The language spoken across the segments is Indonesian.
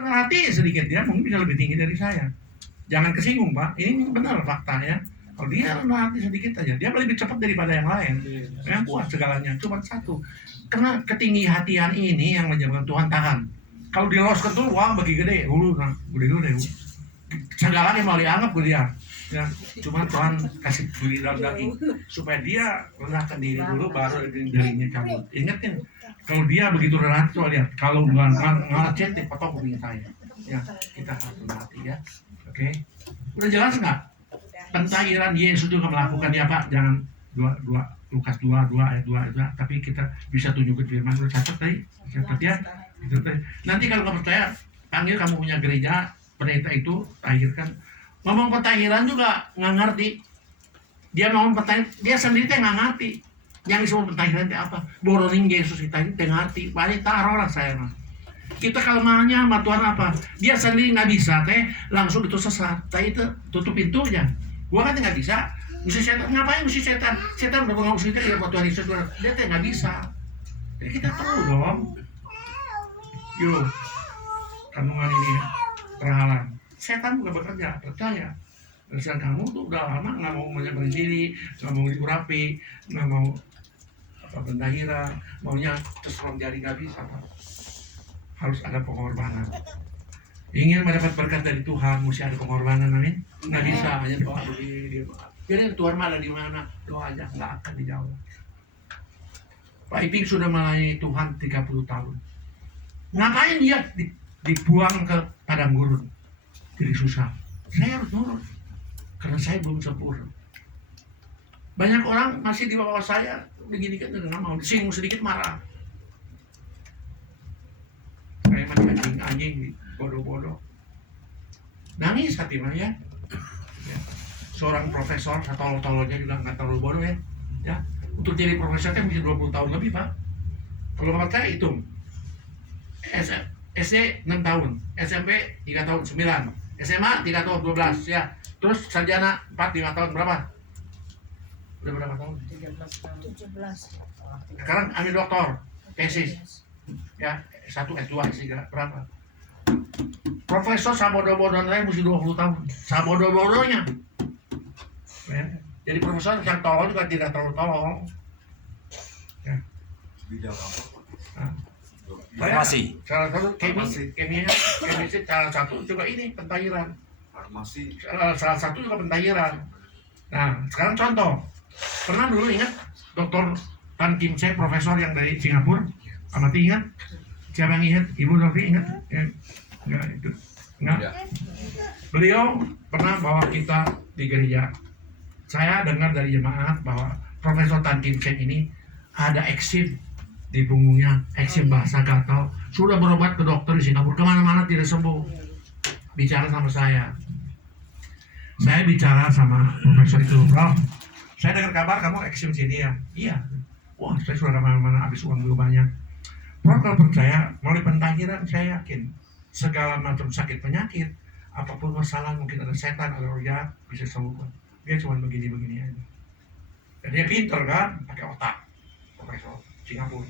Hati sedikit dia mungkin bisa lebih tinggi dari saya. Jangan kesinggung Pak, ini benar faktanya. Kalau dia rendah hati sedikit aja, dia lebih cepat daripada yang lain. Yang kuat segalanya, cuma satu. Karena ketinggi hatian ini yang menyebabkan Tuhan tahan. Kalau dia loskan tuh, wah bagi gede, hulu, nah, gede-gede. Segalanya mau dianggap ke dia. Ya, cuma Tuhan kasih beli dalam daging supaya dia rendahkan diri dulu, baru darinya cabut. Ingatin, kalau dia begitu rendah, coba lihat. Kalau nggak cetek, potong kuping saya. Ya, kita harus berhati ya. Oke, udah jelas nggak? Pentahiran Yesus juga melakukan ya Pak. Jangan Lukas 2 ayat 2 itu, tapi kita bisa tunjukin firman. Udah catat tadi, catat ya. Nanti kalau kamu percaya, panggil kamu punya gereja, pendeta itu tahirkan. Ngomong pentahiran juga nggak ngerti. Dia ngomong pentahiran, dia sendiri nggak ngerti. Yang disebut pentahiran itu apa? Boroning Yesus kita ini ngerti. Balik taruhlah saya mah. Kita kelemahannya sama Tuhan apa? Dia sendiri nggak bisa, langsung itu sesat. Tapi itu tutup pintunya. Gua kan nggak bisa. Mesti setan, ngapain mesti setan? Setan udah ngomong kita ya buat Tuhan Yesus, dia nggak bisa. Jadi kita perlu dong. Yuk, kandungan ini perhalan. Setan juga bekerja, percaya. Dan kamu tuh udah lama nggak mau menyebarin diri, nggak mau diurapi, nggak mau pentahiran, maunya terserong jari nggak bisa. Harus ada pengorbanan. Ingin mendapat berkat dari Tuhan, mesti ada pengorbanan, amin. Nggak bisa hanya doa dulu, dia doa. Jadi Tuhan malah di mana, doa aja nggak akan dijawab. Pak Iping sudah melayani Tuhan 30 tahun. Ngapain dia dibuang ke padang gurun? Jadi susah. Saya harus nurut karena saya belum sempurna. Banyak orang masih di bawah saya begini kan nggak mau, disinggung sedikit marah. Saya masih anjing bodoh-bodoh. Nangis hati mah ya. Seorang profesor setolol-tololnya juga nggak terlalu bodoh ya. Ya. Untuk jadi profesor kan mesti 20 tahun lebih Pak. Kalau nggak saya hitung. SD 6 tahun, SMP 3 tahun 9, SMA 3 tahun 12 ya. Terus sarjana 4-5 tahun berapa? Udah berapa tahun? 17. Sekarang ambil doktor, tesis. Ya, S1, S2, S3 berapa? Profesor sabodo-bodohnya mesti 20 tahun. Sabodo-bodohnya. Ya. Jadi profesor yang tolong juga tidak terlalu tolong. Ya. Bidang apa? Nah. Farmasi. Salah satu kimia salah satu juga ini pentahiran. Farmasi. Salah satu juga pentahiran. Nah, sekarang contoh. Pernah dulu ingat Dr. Tan Kim Sek, profesor yang dari Singapura? Amati ingat? Siapa yang ingat? Ibu Novi ingat? Ya. Enggak itu. Enggak. Beliau pernah bawa kita di gereja. Saya dengar dari jemaat bahwa Profesor Tan Kim Sek ini ada eksim di punggungnya, eksim bahasa gatal. Sudah berobat ke dokter di Singapura, kemana-mana tidak sembuh. Bicara sama saya bicara sama profesor itu, Prof, saya dengar kabar kamu eksim sini ya. Iya. Wah, saya sudah kemana-mana, habis uang juga banyak. Prof, kalau percaya melalui pentahiran, saya yakin segala macam sakit penyakit, apapun masalah, mungkin ada setan, ada roh jahat, bisa sembuhkan. Dia cuma begini-begini aja. Dan dia pintar kan, pakai otak, profesor Singapura.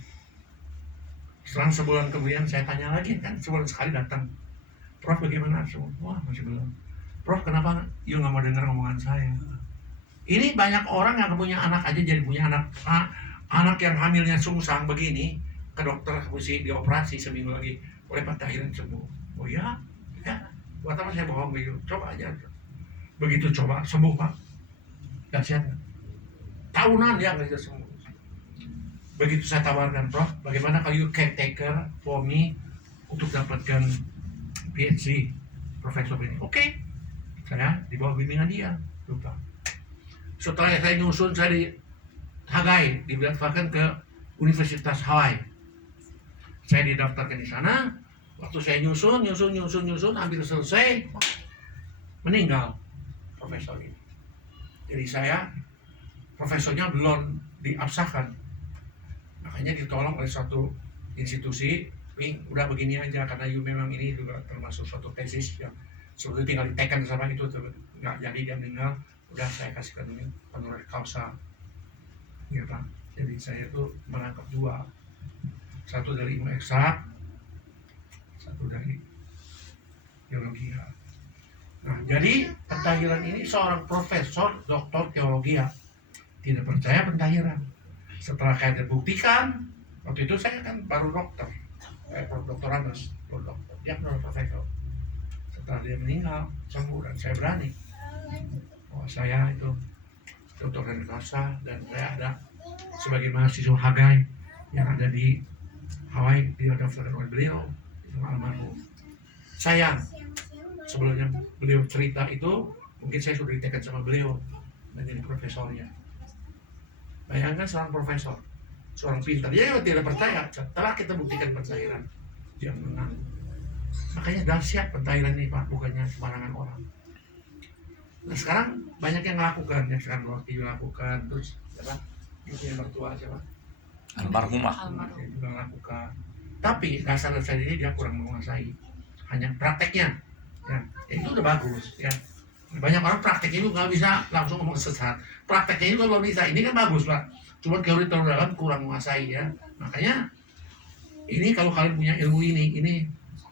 Setelah sebulan kemudian saya tanya lagi, kan sebulan sekali datang, Prof bagaimana? Wah masih belum. Prof kenapa you nggak mau dengar omongan saya? Ini banyak orang yang punya anak aja jadi punya anak. Anak yang hamilnya sungsang begini, ke dokter mesti dioperasi seminggu lagi, oleh pentahiran sembuh. Oh ya? Ya. Buat apa saya bohong begitu? Coba aja. Begitu coba sembuh Pak. Dahsyat. Tahunan dia nggak bisa sembuh. Begitu saya tawarkan, Prof, bagaimana kalau you caretaker for me untuk dapatkan PhD profesor ini? Oke. Saya di bawah bimbingan dia. Lupa. Setelah saya nyusun, saya di Hagai didaftarkan ke Universitas Hawaii. Saya didaftarkan di sana. Waktu saya nyusun, hampir selesai, meninggal profesor ini. Jadi saya, profesornya belum diabsahkan. Makanya ditolong oleh suatu institusi, udah begini aja, karena you memang ini juga termasuk suatu tesis yang sebetulnya tinggal ditekan sama itu, nggak jadi dia meninggal, udah saya kasihkan ini honoris causa. Ya Pak, jadi saya tuh menangkap dua, satu dari ilmu eksak, satu dari teologi. Nah, jadi pentahiran ini seorang profesor doktor teologi tidak percaya pentahiran. Setelah saya terbuktikan, waktu itu saya kan baru dokter, dokter Anas, dokter, dia kan profesor. Setelah dia meninggal, sembuh dan saya berani. Oh, saya itu dokter dari Rasa dan saya ada sebagai mahasiswa Hagai yang ada di Hawaii, dia daftarkan oleh beliau, itu almarhum. Sayang, sebelumnya beliau cerita itu, mungkin saya sudah ditekan sama beliau menjadi profesornya. Bayangkan seorang profesor, seorang pintar, dia juga tidak percaya. Setelah kita buktikan pentahiran, dia menang. Makanya dahsyat pentahiran ini Pak, bukannya sembarangan orang. Nah sekarang banyak yang melakukan, yang sekarang waktu lakukan, terus siapa? Itu yang mertua siapa? Almarhumah. Dia juga melakukan. Tapi dasar-dasar ini dia kurang menguasai. Hanya prakteknya, ya itu udah bagus, ya. Banyak orang prakteknya itu nggak bisa langsung ngomong sesat. Prakteknya itu kalau bisa, ini kan bagus Pak. Cuma teori terlalu dalam kurang menguasai ya. Makanya ini kalau kalian punya ilmu ini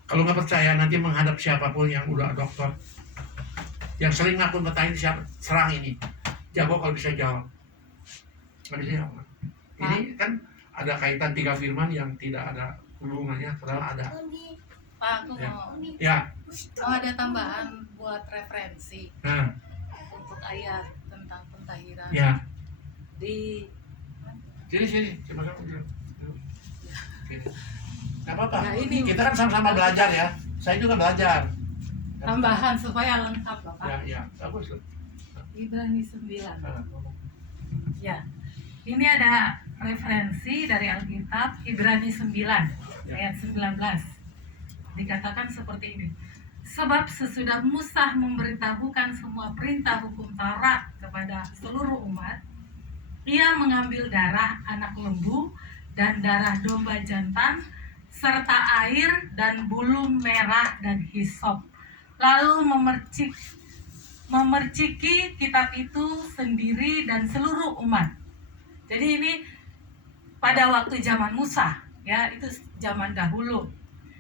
kalau nggak percaya nanti menghadap siapapun yang udah dokter, yang sering ngaku bertanya siapa, serang ini. Jago kalau bisa jawab. Nggak bisa jawab. Ini kan ada kaitan 3 firman yang tidak ada hubungannya, padahal ada. Pak, aku Ya. mau Ya. ada tambahan buat referensi Nah, untuk ayat tentang pentahiran ya. di Sini, coba kamu. Nggak apa-apa. Nah, ini Kita kan sama-sama belajar ya. Saya juga belajar. tambahan supaya lengkap Bapak. Ya, bagus loh. Ibrani 9. Nah, Ya. Ini ada referensi dari Alkitab Ibrani 9 ayat 19. Dikatakan seperti ini. Sebab sesudah Musa memberitahukan semua perintah hukum Taurat kepada seluruh umat, ia mengambil darah anak lembu dan darah domba jantan serta air dan bulu merah dan hisop, lalu memerciki kitab itu sendiri dan seluruh umat. Jadi ini pada waktu zaman Musa, ya itu zaman dahulu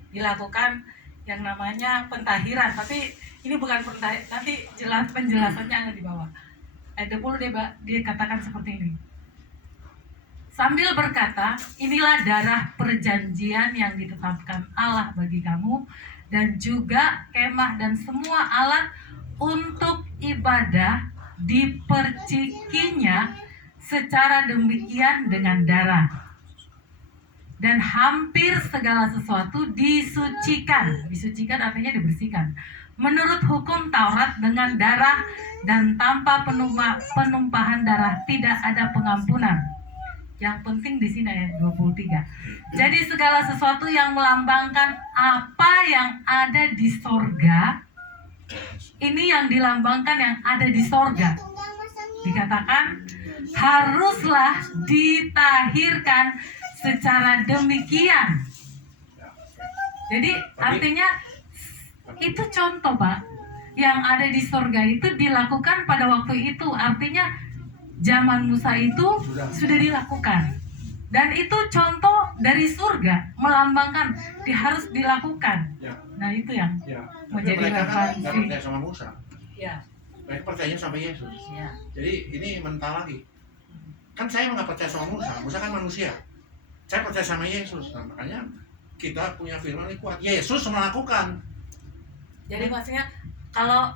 dilakukan yang namanya pentahiran, tapi ini bukan pentahiran, nanti penjelasannya ada di bawah. Ayat 20 dia katakan seperti ini. Sambil berkata, inilah darah perjanjian yang ditetapkan Allah bagi kamu dan juga kemah dan semua alat untuk ibadah dipercikinya secara demikian dengan darah. Dan hampir segala sesuatu disucikan. Disucikan artinya dibersihkan. Menurut hukum Taurat dengan darah dan tanpa penumpahan darah tidak ada pengampunan. Yang penting di sini ayat 23. Jadi segala sesuatu yang melambangkan apa yang ada di sorga, ini yang dilambangkan yang ada di sorga. Dikatakan haruslah ditahirkan secara demikian. Jadi artinya itu contoh Pak, yang ada di sorga itu dilakukan pada waktu itu. Artinya zaman Musa itu sudah dilakukan. Dan itu contoh dari surga, melambangkan harus dilakukan. Ya. Nah itu yang Ya. menjadi Tapi mereka kan nggak referensi. percaya sama Musa. Ya, Mereka percaya sama Yesus. ya. Jadi ini mental lagi. Kan saya nggak percaya sama Musa. Musa kan manusia. Saya percaya sama Yesus. Nah, makanya kita punya firman yang kuat. Yesus melakukan. Jadi maksudnya kalau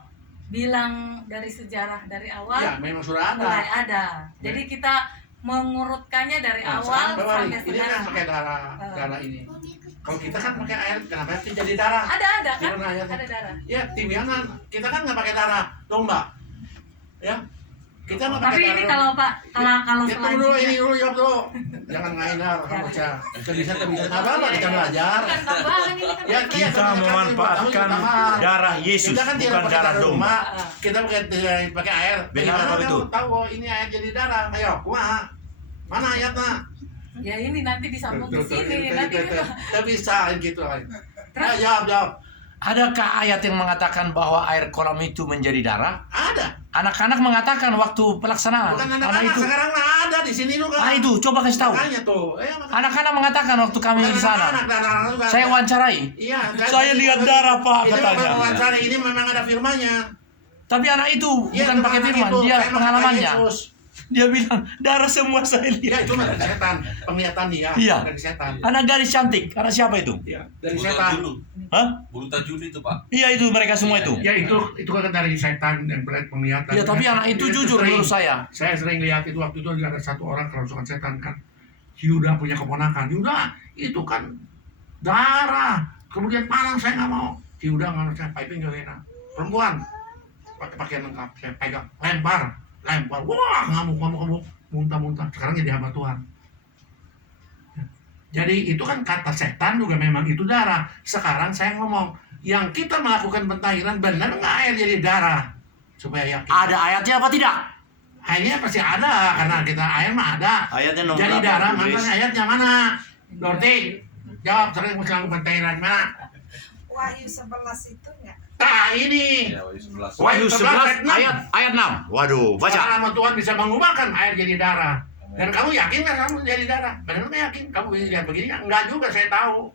bilang dari sejarah dari awal Ya, memang sudah ada. mulai ada. Jadi kita mengurutkannya dari Nah, awal sekarang kembali. sampai Ini kan sekarang. pakai darah ini. Kalau kita kan pakai air, kenapa sih jadi darah? Ada kan? Gimana ayatnya? Ada darah. Ya, timbangan. Kita kan nggak pakai darah domba. Ya, kita nggak pakai Tapi darah ini domba. kalau Pak, kalau Ya, tunggu dulu, ini selanjutnya dulu, jawab dulu. Jangan ngainar, kamu Cah. Bisa. Nggak apa-apa, kita belajar. bukan tambahan ini kan Ya, referensi. Kita memanfaatkan darah Yesus, Kita kan tidak bukan pakai darah domba. Kita pakai air. Benar Gimana kalau kamu itu? tahu bahwa ini air jadi darah? Ayo, kumaha? Mana ayatnya? Ya ini nanti disambung ke sini. Nanti kita Kita bisa gitu. Ayo, jawab. Adakah ayat yang mengatakan bahwa air kolam itu menjadi darah? Ada. Anak-anak mengatakan waktu pelaksanaan. Bukan Mana anak-anak, itu? sekarang ada di sini juga. Itu coba kasih tahu. Makanya tuh. Anak-anak mengatakan waktu kami Bukan di sana. anak-anak, dan anak-anak juga Saya ada. wawancarai. Iya. Saya lihat darah, Pak, Ini katanya. bukan wawancara, ini memang ada firmanya. Tapi anak itu Iya, bukan itu pakai anak firman, itu. dia Saya mah kata pengalamannya. Yesus. Dia bilang darah semua saya Ya lihat. cuma dari setan, penglihatan dia Iya. dari setan. Anak gadis cantik, anak siapa itu? Iya, dari Bulu setan. Tajulu. Hah? Bulu Tajulu itu, Pak. Iya itu mereka semua itu. Ya itu kan dari setan yang penglihatan. Iya tapi anak itu jujur sering. menurut saya. Saya sering lihat itu waktu itu ada satu orang kerasukan setan kan. Yuda punya keponakan. Yuda itu kan darah. Kemudian palang saya nggak mau. Yuda nggak mau saya piping gak enak. Perempuan pakai pakaian lengkap saya pegang lempar. Wah ngamuk. Muntah. Sekarang jadi hamba Tuhan. Jadi itu kan kata setan juga memang itu darah. Sekarang saya ngomong, yang kita melakukan pentahiran benar nggak air jadi darah? Supaya yakin. Ada ayatnya apa tidak? Airnya pasti ada, karena kita air mah ada. Ayatnya nomor Jadi berapa, darah, tulis? makanya ayatnya mana? Dorti, jawab, sering melakukan pentahiran mana? Wahyu 11 itu enggak? Nah ini. Ya, Wahyu 11. Wahyu 11 6. ayat 6. Waduh, baca. Karena Tuhan bisa mengubahkan air jadi darah. Dan kamu yakin kan kamu jadi darah? Benar nggak yakin? Kamu lihat begini? Enggak juga, saya tahu.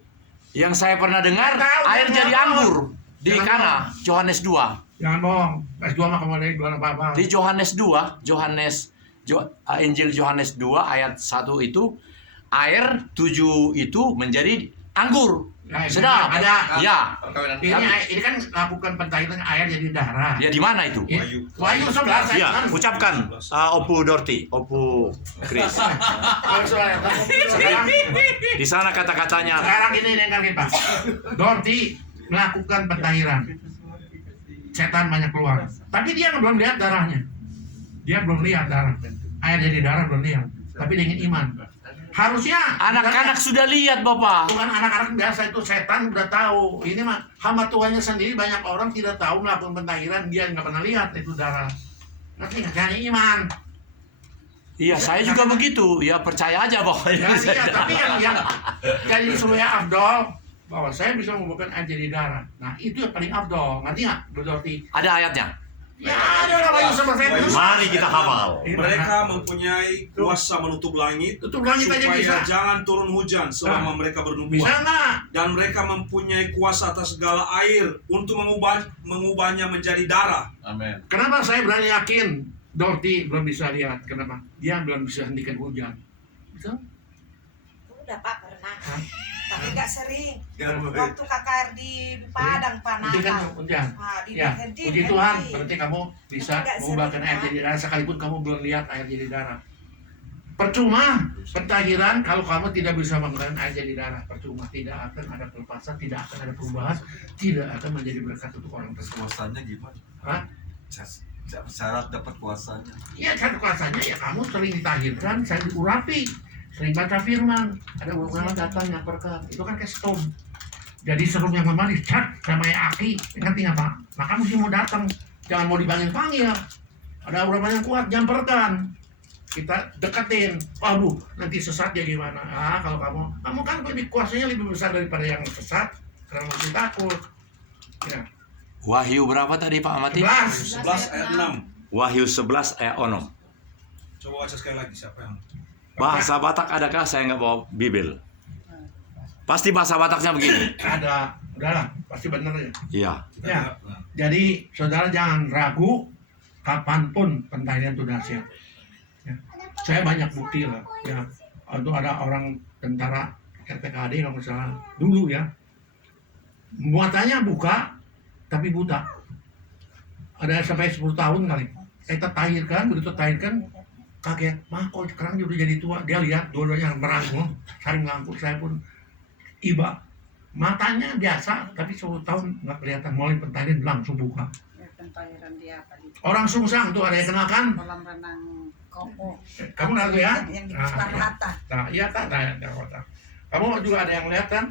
Yang saya pernah dengar, Tahu, air jangan jadi bohong. anggur di Jangan Kana, Yohanes 2. Jangan bohong. S2 mah kamu dari dua apa-apa. Di Yohanes 2, Injil Yohanes 2 ayat 1 itu air 7 itu menjadi anggur. Nah, Sedap. ada. Ya. Perkawinan Ini kan lakukan pentahiran air jadi darah. Ya di mana itu? Ini- Wahyu 11 saya Ya, kan. ucapkan Opu Dorti, Opu Chris. Sekarang Di sana kata-katanya. Sekarang ini dengar kita. Dorti melakukan pentahiran. Setan banyak keluar. Tapi dia belum lihat darahnya. Dia belum lihat darah. Air jadi darah belum lihat. Tapi dengan iman. Harusnya Anak-anak sudah lihat, Bapak. bukan anak-anak biasa, itu setan udah tahu. Ini mah hamba Tuhannya sendiri, banyak orang tidak tahu melakukan pentahiran, dia nggak pernah lihat itu darah. Ngerti nggak? Hanya iman. Iya, saya juga begitu. Ya percaya aja pokoknya. Ya, iya, tapi yang jadi supaya afdol bahwa saya bisa membuatkan air jadi darah. Nah itu yang paling afdol. Ngerti nggak, Bu Dorti? Ada ayatnya. Ya ada lah Wahyu 11. Mari kita hafal. Mereka mempunyai kuasa menutup langit Tutup langit aja supaya bisa. jangan turun hujan selama mereka Bisa bernubuat. nggak? Dan mereka mempunyai kuasa atas segala air untuk mengubahnya menjadi darah. Amin. Kenapa saya berani yakin Dorti belum bisa lihat? Kenapa? Dia belum bisa hentikan hujan. Betul? Udah Pak pernah. Hah? Tapi enggak sering. Ya, Waktu KKR di Padang Pak Hentikan Natal. hujan. Ah, di Ya, henti, puji henti. Tuhan, berarti kamu bisa Tapi nggak mengubahkan sering, air Pak. jadi darah sekalipun kamu belum lihat air jadi darah. Percuma pentahiran kalau kamu tidak bisa menggunakan air jadi darah. Percuma, tidak akan ada pelepasan, tidak akan ada perubahan, tidak akan menjadi berkat untuk orang tersebut. Kuasanya gimana? Hah? Syarat dapat kuasanya. Ya kan kuasanya ya kamu sering ditahirkan, saya diurapi, sering baca firman, ada ulama datang nyamperkan, itu kan kayak storm. Jadi serum yang lemah dicat sama yang aki, ngerti nggak Pak? Maka mesti mau datang, jangan mau dipanggil-panggil. Ada ulama yang kuat, nyamperkan. Kita deketin, waduh nanti sesat ya gimana? Ah kalau kamu kan lebih kuasanya lebih besar daripada yang sesat, karena masih takut. Ya, Wahyu berapa tadi Pak Amati? 11. 11 ayat 6. Wahyu 11 ayat 6. Coba baca sekali lagi siapa yang Bahasa Batak adakah? Saya nggak bawa Bibel. Pasti bahasa Bataknya begini. Ada, udahlah, pasti bener ya. Iya. kita Ya. lihat. Nah, Jadi saudara jangan ragu kapanpun pentahiran itu dahsyat. Ya. Saya banyak bukti lah. Ya. Itu ada orang tentara RPKAD kalau nggak salah dulu ya. Muatannya buka tapi buta. Ada sampai 10 tahun kali. Kita tahirkan, begitu tahirkan kaget. Mah kok sekarang dia udah jadi tua. Dia lihat dua-duanya merangkul, saling melangkul. Saya pun iba. Matanya biasa, tapi 10 tahun nggak kelihatan. Mulai pentahiran langsung buka. Ya, pentahiran dia apa di Orang sungsang tuh ada yang kenal kan? kolam renang Kopo. Kamu tahu ya? Yang di Nah, Soekarno Hatta. nah, iya kan? Nah, kamu juga ada yang lihat kan?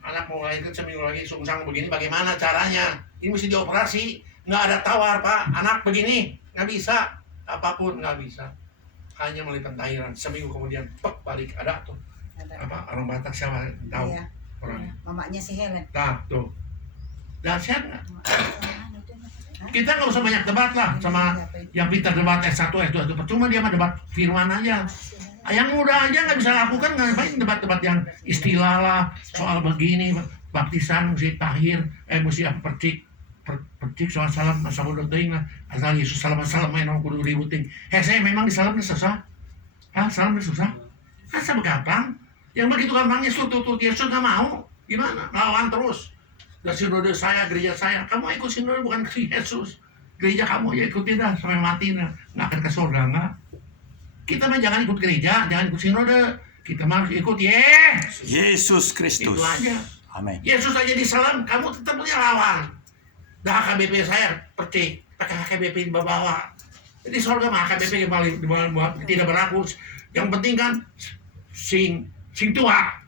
Anak mau melahirkan seminggu lagi sungsang begini, bagaimana caranya? Ini mesti dioperasi, nggak ada tawar Pak. Anak begini nggak bisa, apapun nggak bisa. Hanya melalui pentahiran. Seminggu kemudian, pek balik ada tuh. Ada. Apa orang Batak siapa tahu Iya. orang? Mamanya si Helen. Nah tuh. Dahsyat nggak? Kita nggak usah banyak debat lah sama yang pintar debat S1, S2 itu percuma, dia mah debat firman aja. Yang muda aja nggak bisa lakukan, ngapain debat-debat yang istilah lah, soal begini, baptisan, mesti tahir, mesti apa, percik soal salam, asal udah ting lah, asal Yesus salam main orang kudu ributin. Saya memang di salamnya susah, salamnya susah, asal gampang. Yang begitu gampangnya tutut Yesus nggak mau, gimana? Lawan terus. Dan sinode saya, gereja saya, kamu ikut sinode bukan ke Yesus. Gereja kamu ya ikutin dah sampai mati, nggak akan ke surga nggak. Kita mah jangan ikut gereja, jangan ikut sinode. Kita mah harus ikut Yesus Kristus. Itu aja. Amin. Yesus aja disalam, kamu tetap punya lawan. Dah HKBP saya percik, pakai HKBP di bawah. Jadi surga mah HKBP di bawah tidak berlaku. Yang penting kan sing tua.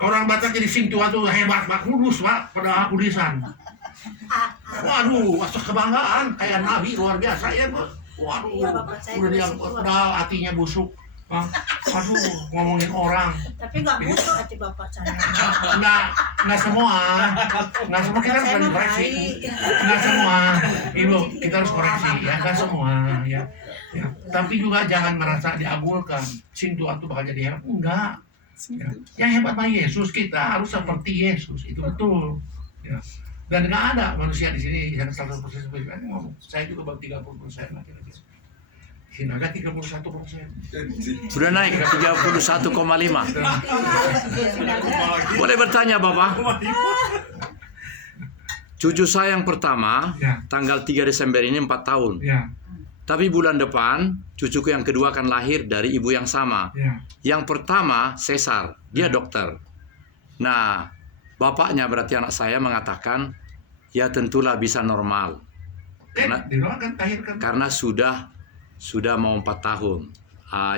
Orang Batak jadi sing tua tuh hebat, Pak Kudus, Pak, pada kudisan. Waduh, asal kebanggaan, kayak nabi luar biasa ya, Bos. Waduh, udah dia padahal hatinya busuk. Aduh, ngomongin orang. Tapi nggak busuk hati bapak saya. Nggak semua kita harus koreksi. Nggak semua, Ibu, kita harus koreksi ya, nggak semua ya. Tapi juga jangan merasa diabulkan. Sing tua tuh bakal jadi hebat, enggak. Yang hebat mah Yesus, kita harus seperti Yesus, itu betul. Ya. Dan nggak ada manusia di sini yang 100% seperti ngomong. Saya juga baru 30% lah kira-kira. Sinaga 31%. Sudah naik ke 31,5. Boleh bertanya Bapak? Cucu saya yang pertama, Ya. tanggal 3 Desember ini 4 tahun. Ya, Tapi bulan depan, cucuku yang kedua akan lahir dari ibu yang sama. ya. Yang pertama, sesar. Dia dokter. Nah, bapaknya berarti anak saya mengatakan, ya tentulah bisa normal. Didoakan, tahirkan. Karena sudah mau 4 tahun.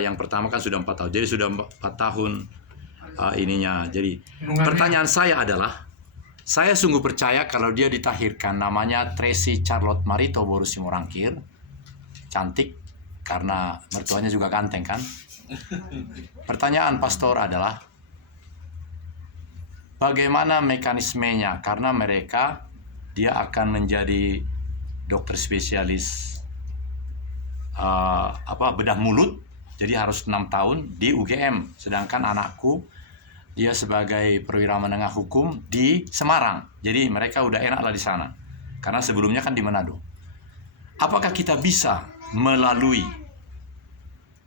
Yang pertama kan sudah 4 tahun. Jadi sudah 4 tahun ininya. Jadi pertanyaan saya adalah, saya sungguh percaya kalau dia ditahirkan, namanya Tracy Charlotte Marito Borusi Morangkir. Cantik karena mertuanya juga ganteng kan. Pertanyaan pastor adalah, bagaimana mekanismenya? Karena dia akan menjadi dokter spesialis bedah mulut, jadi harus 6 tahun di UGM. Sedangkan anakku dia sebagai perwira menengah hukum di Semarang. Jadi mereka udah enak lah di sana. Karena sebelumnya kan di Manado. Apakah kita bisa melalui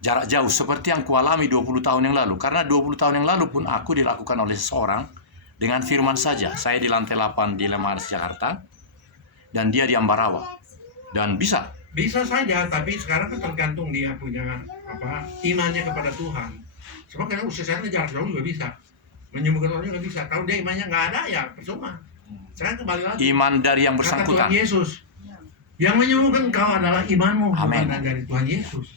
jarak jauh seperti yang kualami 20 tahun yang lalu? Karena 20 tahun yang lalu pun aku dilakukan oleh seseorang dengan firman saja. Saya di lantai 8 di Lemaris, Jakarta, dan dia di Ambarawa. Dan bisa. Bisa saja, tapi sekarang kan tergantung dia punya imannya kepada Tuhan. Sebab karena usia saya jarak jauh juga bisa. Menyembuhkan orang juga bisa. Kalau dia imannya nggak ada, ya percuma. Sekarang kembali lagi. Iman dari yang Kata bersangkutan. Tuhan Yesus, yang menyembuhkan kau adalah imanmu, Amin. bukan dari Tuhan Yesus.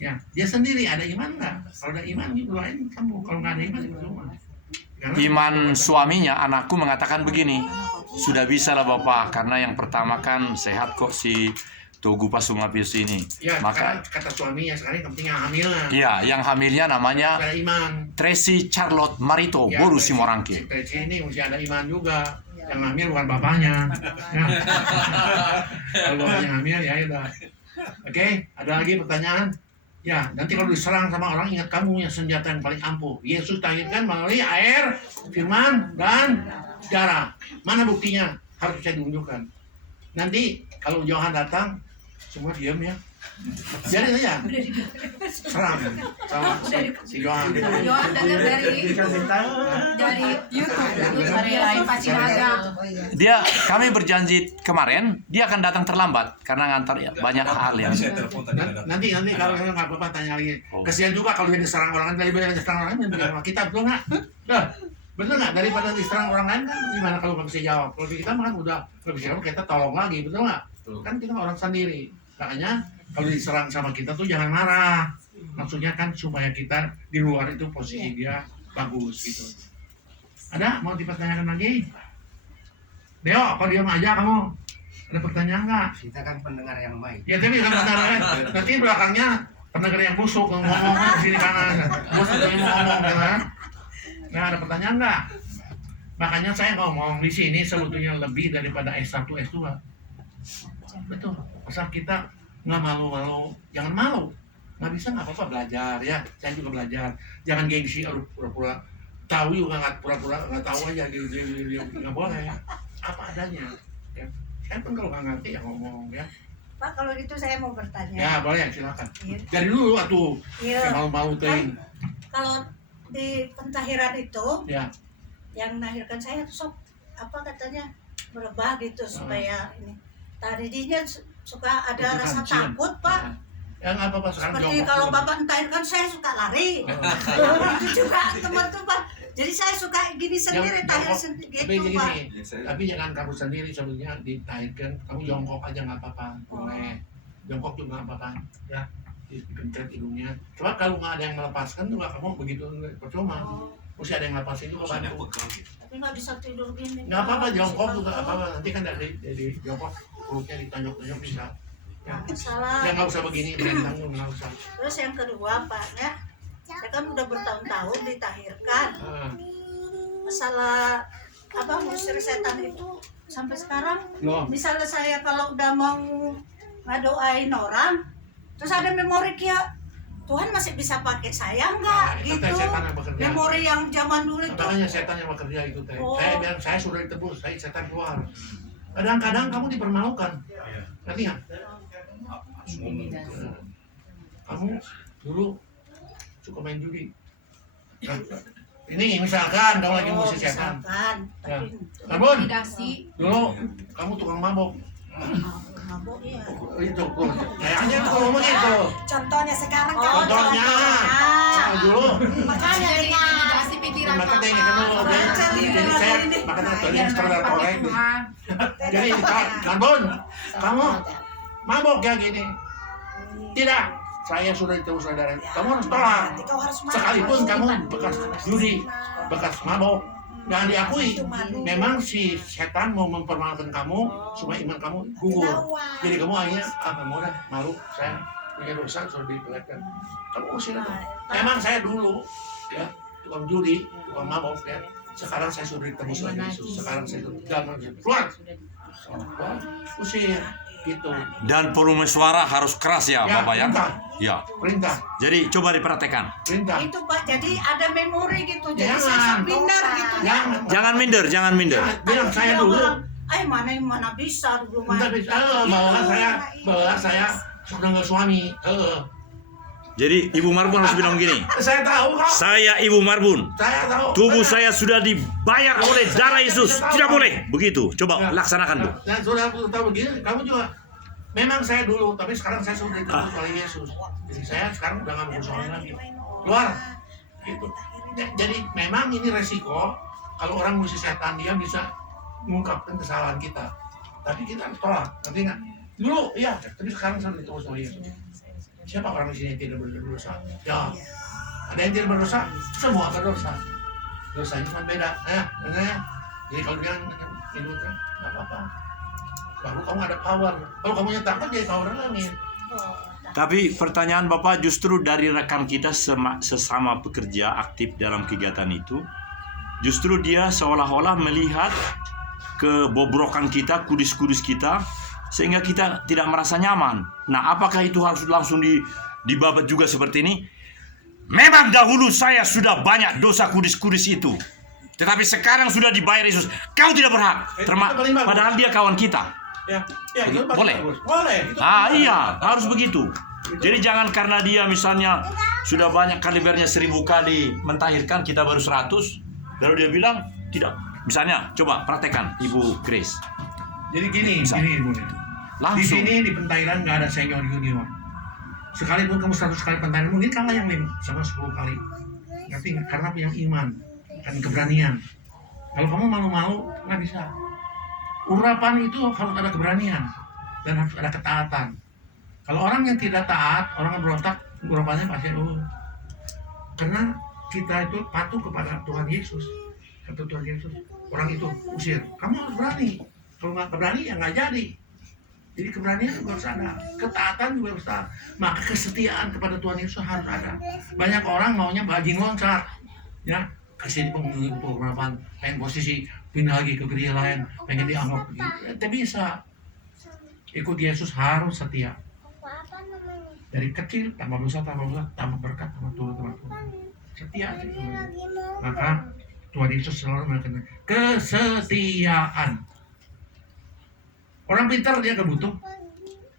Ya, dia sendiri ada iman nggak? Kalau ada iman, doain sembuh. Kalau nggak ada iman, ya percuma. Karena Iman suaminya, anakku mengatakan begini, sudah bisa lah Bapak, karena yang pertama kan sehat kok si Togu Pasumapius ini. Ya, Maka kata suaminya sekarang yang penting yang hamilnya. ya, yang hamilnya namanya Ada iman. Tracy Charlotte Marito Borusi Morangkir. Tracy ini mesti ada iman juga. Yang hamil bukan bapaknya. Ya. Kalau bapaknya hamil ya udah. Oke, ada lagi pertanyaan? Ya, nanti kalau diserang sama orang, ingat kamu yang senjata yang paling ampuh. Yesus tahirkan melalui air, firman, dan darah. Mana buktinya? Harus saya tunjukkan. Nanti kalau Yohan datang, semua diam ya. Biarin aja. Serang sama si Yohan. Johan dengar dari YouTube, dari live pasti ada. Kami berjanji kemarin, dia akan datang terlambat karena ngantar banyak hal yang. Saya telepon tadi nggak datang. Nanti kalau nggak apa-apa tanya lagi. Oh. Kesian juga kalau dia diserang orang lain, daripada diserang orang lain, mendingan sama kita, betul nggak? Nah, betul nggak? Daripada diserang orang lain kan gimana kalau nggak bisa jawab? Kalau kita kan udah nggak bisa jawab, kita tolong lagi, betul nggak? Kan kita orang sendiri. Makanya kalau diserang sama kita tuh jangan marah. Maksudnya kan supaya kita di luar itu posisi dia bagus gitu. Ada mau dipertanyakan lagi? Deo, kok diam aja kamu? Ada pertanyaan nggak? Kita kan pendengar yang baik. Ya tapi kan benar nanti belakangnya pendengar yang busuk ngomong ke sini kanan. Bos itu yang mau ngomong kan? Nah, ada pertanyaan nggak? Makanya saya ngomong di sini sebetulnya lebih daripada S1, S2. Betul. Asal kita nggak malu-malu, jangan malu. Nggak bisa nggak apa-apa belajar ya. Saya juga belajar. Jangan gengsi, pura-pura tahu juga nggak pura-pura nggak tahu aja nggak boleh. Apa adanya. Ya. Saya pun kalau nggak ngerti ya ngomong ya. Pak, kalau gitu saya mau bertanya. Ya boleh silakan. Iya. Dari dulu atuh. Iya. Yang mau-mau ting. Kalau di pentahiran itu, Ya. yang melahirkan saya tuh sok apa katanya berubah gitu supaya ini. Tadinya suka ada Itu rasa kajian. takut, Pak. Ya nggak apa-apa sekarang Seperti jongkok kalau dulu. Bapak entahirkan saya suka lari. Itu juga teman-teman. Jadi saya suka gini sendiri, tahir sendiri Tapi gitu, Pak. gini, tapi jangan kamu sendiri sebetulnya ditahirkan, kamu jongkok aja nggak apa-apa, boleh. Jongkok juga nggak apa-apa, ya. Dipencet hidungnya. Coba kalau nggak ada yang melepaskan juga kamu begitu percuma. Oh, Mesti ada yang lepasin juga Maksudnya bantu. pegang gitu. tapi nggak bisa tidur gini. Nggak apa-apa Pak. jongkok juga nggak apa-apa. Nanti kan dari jongkok perutnya ditonjok-tonjok bisa. Ya. Masalah. Ya nggak usah begini, berentang nggak usah. Terus yang kedua, Pak, ya. Saya kan udah bertahun-tahun ditahirkan. Ah, Masalah apa ngusir setan itu sampai sekarang, loh, misalnya saya kalau udah mau ngadoain orang, terus ada memori kia, Tuhan masih bisa pakai saya nggak itu gitu? teh setan yang bekerja. Memori yang zaman dulu itu. Makanya setan yang bekerja itu teh. Oh. Saya bilang saya sudah ditebus, saya setan keluar. Kadang-kadang kamu dipermalukan. Ngerti nggak? Kamu dulu suka main judi. Nah, ini misalkan kamu lagi musik setan. Misalkan, Ya. tapi Karbon, Intimidasi. dulu kamu tukang mabok. mabok ya. Itu kayaknya tuh ngomong itu. Contohnya sekarang kan? Contohnya. Nah, dulu. Makanya Jadi intimidasi pikiran Maka Bapak. tanya dulu. Jadi saya makanya tadi yang saudara korek. Jadi Karbon, kamu mabok ya gini. Tidak, saya sudah ditebus saudara. Kamu harus tolak. Sekalipun kamu bekas judi, bekas mabok, jangan diakui. Memang si setan mau mempermalukan kamu supaya iman kamu gugur. Jadi kamu akhirnya kamu udah malu, saya punya dosa sudah diperlihatkan. Kamu usir itu. Memang saya dulu ya tukang judi, tukang mabok ya. Sekarang saya sudah ditebus oleh Yesus. Sekarang saya sudah keluar. Keluar, usir gitu. Dan volume suara harus keras ya, Bapak ya. Perintah, Ya. perintah, Jadi coba diperhatikan. perintah. itu Pak, jadi ada memori gitu. Jadi Jangan. saya minder gitu ya. Jangan minder, jangan minder. Bilang saya Ada dulu. orang, mana bisa dulu mah. Enggak bisa, bawa saya sudah nggak suami. Jadi Ibu Marbun harus bilang gini. Saya tahu kok. Saya Ibu Marbun. Saya tahu. Tubuh saya sudah dibayar oleh darah Yesus. Tidak boleh begitu. Coba laksanakan tuh. Saya sudah tahu begini. Kamu juga. Memang saya dulu, tapi sekarang saya sudah ditebus oleh Yesus. Jadi saya sekarang udah nggak mau suami lagi. Keluar. Gitu. Jadi memang ini resiko. Kalau orang musik setan dia bisa mengungkapkan kesalahan kita. Tapi kita harus tolak. Nanti nggak. Dulu, iya. Tapi sekarang saya ditebus oleh Yesus. Siapa orang di sini yang tidak berdosa? Ya, ada yang tidak berdosa, semua berdosa. Dosanya cuma beda, ya. Jadi kalau dia minum kan, nggak apa-apa. Baru kamu ada power. Kalau kamu yang takut jadi power langit. Tapi pertanyaan Bapak justru dari rekan kita sesama pekerja aktif dalam kegiatan itu, justru dia seolah-olah melihat kebobrokan kita, kudis-kudis kita, sehingga kita tidak merasa nyaman. Nah, apakah itu harus langsung dibabat juga seperti ini? Memang dahulu saya sudah banyak dosa kudis-kudis itu, tetapi sekarang sudah dibayar Yesus. Kau tidak berhak. Padahal dia kawan kita. Ya, itu Boleh. bagus. Boleh. Itu Iya, harus begitu. Jadi jangan karena dia misalnya sudah banyak kalibernya 1000 kali mentahirkan, kita baru 100, lalu dia bilang tidak. Misalnya, coba praktekkan Ibu Grace. Jadi gini, Bisa. Ibu. Di Langsung. sini di pentairan nggak ada senior junior. Sekalipun kamu 100 kali pentairan, mungkin kalah yang 5 sama 10 kali. Ngerti nggak? Karena punya iman dan keberanian. Kalau kamu malu-malu, nggak bisa. Urapan itu harus ada keberanian dan harus ada ketaatan. Kalau orang yang tidak taat, orang yang berontak, urapannya pasti karena kita itu patuh kepada Tuhan Yesus. Kata Tuhan Yesus, orang itu usir. Kamu harus berani. Kalau nggak berani ya nggak jadi. Jadi keberanian juga harus ada, ketaatan juga harus ada. Maka kesetiaan kepada Tuhan Yesus harus ada. Banyak orang maunya bajing loncat, ya. kesini pengurapan, pengen posisi pindah lagi ke gereja lain, pengen dianggap begitu, tidak bisa. Ikut Yesus harus setia. Dari kecil tambah besar, tambah berkat, tambah turun. Setia. Maka Tuhan Yesus selalu mengatakan kesetiaan. Orang pintar dia gak butuh.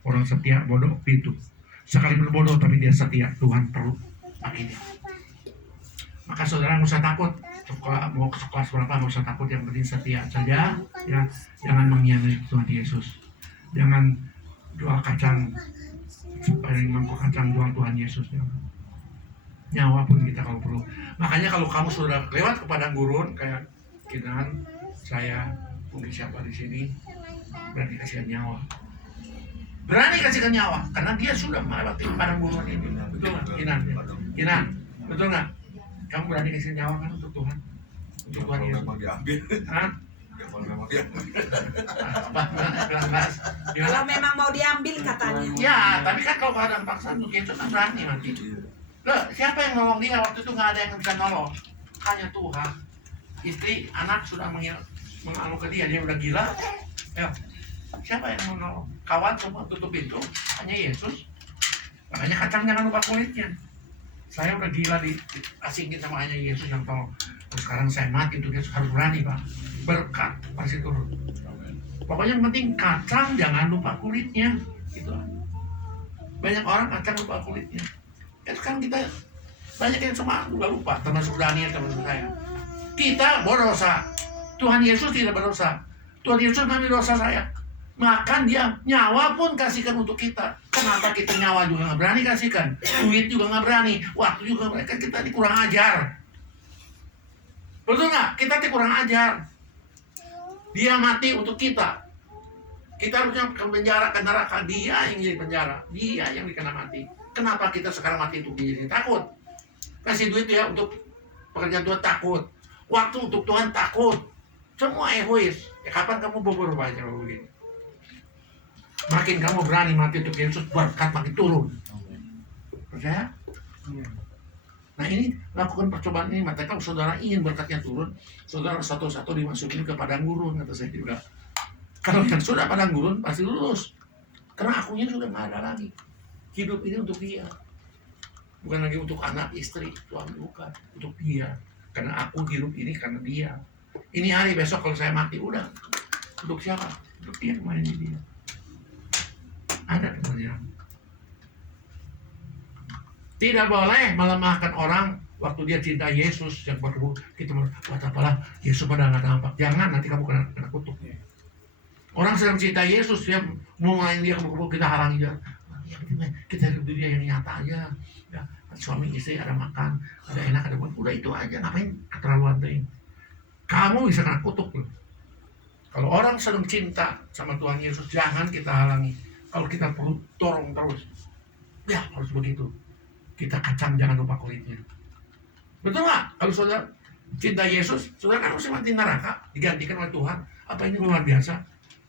Orang setia, bodoh, pintu. Sekalipun bodoh tapi dia setia, Tuhan perlu pakai dia. Maka saudara nggak usah takut. Mau ke kelas berapa nggak usah takut, yang penting setia saja. Ya, jangan mengkhianati Tuhan Yesus. Jangan jual kacang, paling mangkuk kacang jual Tuhan Yesus. Ya. Nyawa pun kita kalau perlu. Makanya kalau kamu sudah lewat ke padang gurun kayak Kinan, saya, mungkin siapa di sini, berani kasihkan nyawa. Berani kasihkan nyawa karena dia sudah melewati padang gurun ini. Betul nggak, Kinan? Betul nggak? Kamu berani kasih nyawa kan untuk Tuhan? Untuk Tuhan Yesus. Memang diambil. Hah? Memang diambil. Kalau memang mau diambil katanya. Ya, tapi kan kalau keadaan paksa untuk Yesus kan berani nanti. Loh, siapa yang nolong dia waktu itu? Nggak ada yang bisa nolong, hanya Tuhan. Istri, anak sudah mengalu ke dia udah gila. Ya, siapa yang mau nolong? Kawan semua tutup pintu, hanya Yesus. Makanya kacang jangan lupa kulitnya. Saya udah gila diasingin sama hanya Yesus yang tolong. Terus sekarang saya mati untuk Yesus, harus berani Pak. Berkat pasti turun. Pokoknya yang penting kacang jangan lupa kulitnya. Gitu. Banyak orang kacang lupa kulitnya. Ya sekarang kita banyak yang sama udah lupa, termasuk Daniel, termasuk saya. Kita berdosa. Tuhan Yesus tidak berdosa. Tuhan Yesus mengambil dosa saya. Makan dia, nyawa pun kasihkan untuk kita. Kenapa kita nyawa juga nggak berani kasihkan? Duit juga nggak berani, waktu juga nggak berani. Kan kita kurang ajar. Betul nggak? Kita kurang ajar. Dia mati untuk kita. Kita harusnya ke penjara, ke neraka. Dia yang jadi penjara. Dia yang dikena mati. Kenapa kita sekarang mati untuk dia? Takut. Kasih duit ya untuk pekerjaan Tuhan, takut. Waktu untuk Tuhan, takut. Semua egois. Ya, kapan kamu berubah aja kalau begini? Makin kamu berani mati untuk Yesus, berkat makin turun. Percaya? Nah ini, lakukan percobaan ini. Maka kalau saudara ingin berkatnya turun, saudara satu-satu dimasukin ke padang gurun, kata saya juga. Kalau yang sudah padang gurun, pasti lulus. Karena akunya sudah nggak ada lagi. Hidup ini untuk dia. Bukan lagi untuk anak, istri, Tuhan, bukan. Untuk dia. Karena aku hidup ini karena dia. Ini hari besok kalau saya mati, udah. Untuk siapa? Untuk dia, kemarin dia. Ada pertanyaan. Tidak boleh melemahkan orang waktu dia cinta Yesus yang berkebun. Kita buat apalah, Yesus pada nggak nampak. Jangan, nanti kamu kena kutuk. Orang sedang cinta Yesus, dia mau main dia berkebun, kita halangi dia. Kita hidup dia yang nyata aja. Ya, suami istri ada makan, ada enak, ada buat. Udah itu aja, ngapain keterlaluan tuh. Kamu bisa kena kutuk loh. Kalau orang sedang cinta sama Tuhan Yesus, jangan kita halangi. Kalau kita perlu dorong terus, ya harus begitu. Kita kacang, jangan lupa kulitnya. Betul nggak? Kalau saudara cinta Yesus, saudara kan harus mati neraka, digantikan oleh Tuhan. Apa ini luar biasa?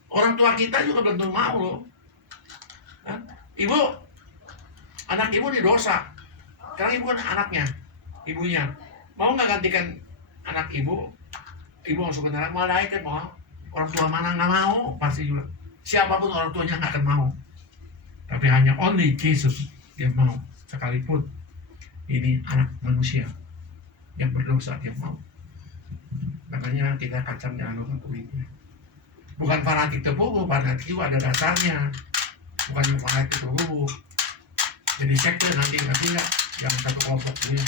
Orang tua kita juga belum tentu mau loh. Hah? Ibu, anak ibu ini dosa. Sekarang ibu kan anaknya, ibunya. Mau nggak gantikan anak ibu? Ibu masuk ke neraka, malaikat mau. Orang tua mana nggak mau, pasti juga. Siapapun orang tuanya nggak akan mau. Tapi hanya only Jesus yang mau. Sekalipun ini anak manusia yang berdosa, dia mau. Makanya kita kacang jangan lupa kulitnya. Bukan fanatik terbunuh, fanatik itu ada dasarnya. Bukan yang fanatik terbunuh. Jadi sekte nanti nggak yang satu kelompok ini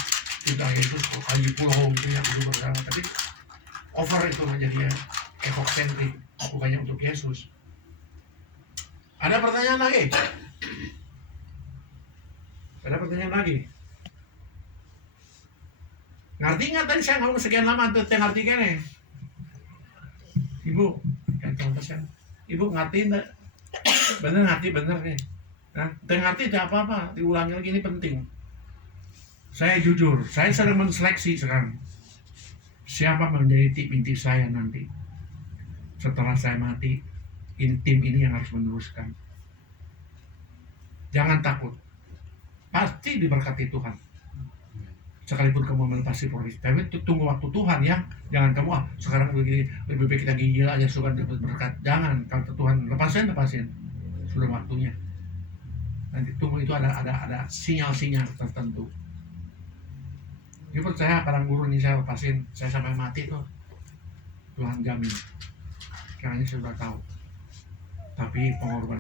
cinta Yesus kali pulau gitu ya, itu bersama. Tapi over itu menjadi egosentrik, bukannya untuk Yesus. Ada pertanyaan lagi? Ada pertanyaan lagi? Ngerti nggak tadi saya ngomong sekian lama tuh ngerti kan ya? Ibu, Ibu ngerti nggak? Bener ngerti bener nih. Nah, ngerti tidak apa-apa, diulangi lagi, ini penting. Saya jujur, saya sedang menseleksi sekarang. Siapa menjadi tim inti saya nanti? Setelah saya mati, tim ini yang harus meneruskan. Jangan takut. Pasti diberkati Tuhan. sekalipun kamu melepasi profesi, tapi tunggu waktu Tuhan ya. Jangan kamu sekarang begini, lebih baik kita gigil aja supaya dapat berkat. Jangan, kalau Tuhan lepasin, sudah waktunya. Nanti tunggu, itu ada sinyal-sinyal tertentu. Dia percaya kadang guru ini saya lepasin, saya sampai mati tuh, Tuhan jamin. Karena ini sudah tahu. Tapi pengorbanan